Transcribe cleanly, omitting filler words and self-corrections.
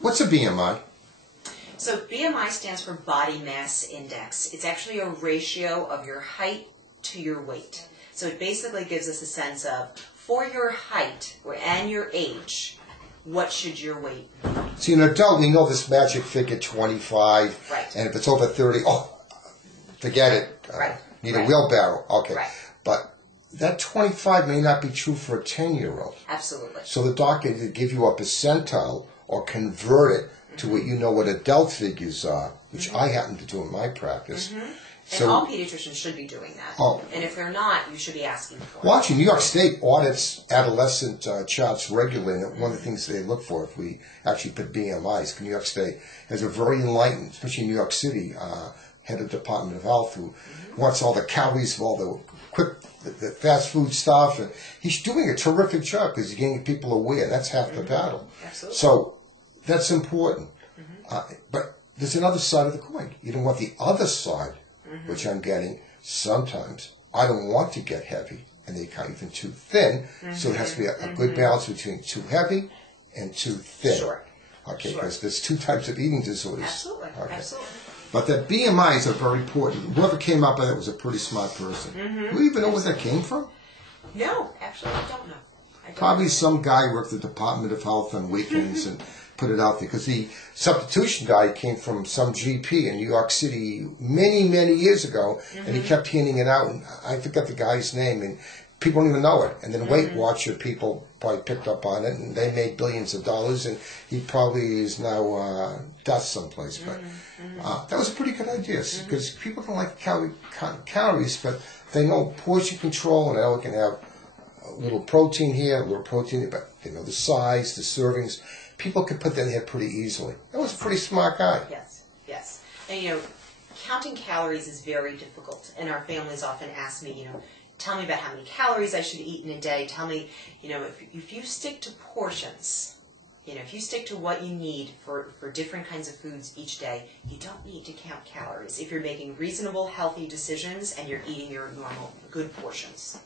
What's a BMI? So BMI stands for Body Mass Index. It's actually a ratio of your height to your weight. So it basically gives us a sense of, for your height and your age, what should your weight be? See, an adult, we know this magic figure 25, Right. and if it's over 30, oh, forget it. Right. Need Right. a wheelbarrow. Okay. Right. But that 25 may not be true for a 10-year-old. Absolutely. So the doctor either give you a percentile or convert it to what you know what adult figures are, which I happen to do in my practice. And all pediatricians should be doing that. Oh. And if they're not, you should be asking for it. Watching New York State audits adolescent charts regularly, and one of the things they look for if we actually put BMIs, New York State has a very enlightened, especially New York City, head of Department of Health who wants all the calories of all the fast food stuff, and he's doing a terrific job because he's getting people aware. That's half the battle. Absolutely. So that's important. But there's another side of the coin. You don't want the other side, which I'm getting sometimes. I don't want to get heavy, and they can't even too thin. So it has to be a good balance between too heavy and too thin. Sure. Okay, because there's two types of eating disorders. Absolutely. Okay. Absolutely. But that BMIs are very important. Whoever came up with it was a pretty smart person. Do you even know where that came from? No, actually, I don't know. Probably some guy worked at the Department of Health on weekends and put it out there. Because the substitution diet came from some GP in New York City many, many years ago, and he kept handing it out. And I forgot the guy's name, and people don't even know it. And then Weight Watcher people probably picked up on it, and they made billions of dollars, and he probably is now dust someplace. But that was a pretty good idea, because people don't like calories, but they know portion control, and they know we can have a little protein here, a little protein there, but they know the size, the servings. People can put that in there pretty easily. That was a pretty smart guy. Yes, yes. And, counting calories is very difficult, and our families often ask me, tell me about how many calories I should eat in a day. Tell me, if you stick to portions, if you stick to what you need for different kinds of foods each day, you don't need to count calories if you're making reasonable, healthy decisions and you're eating your normal, good portions.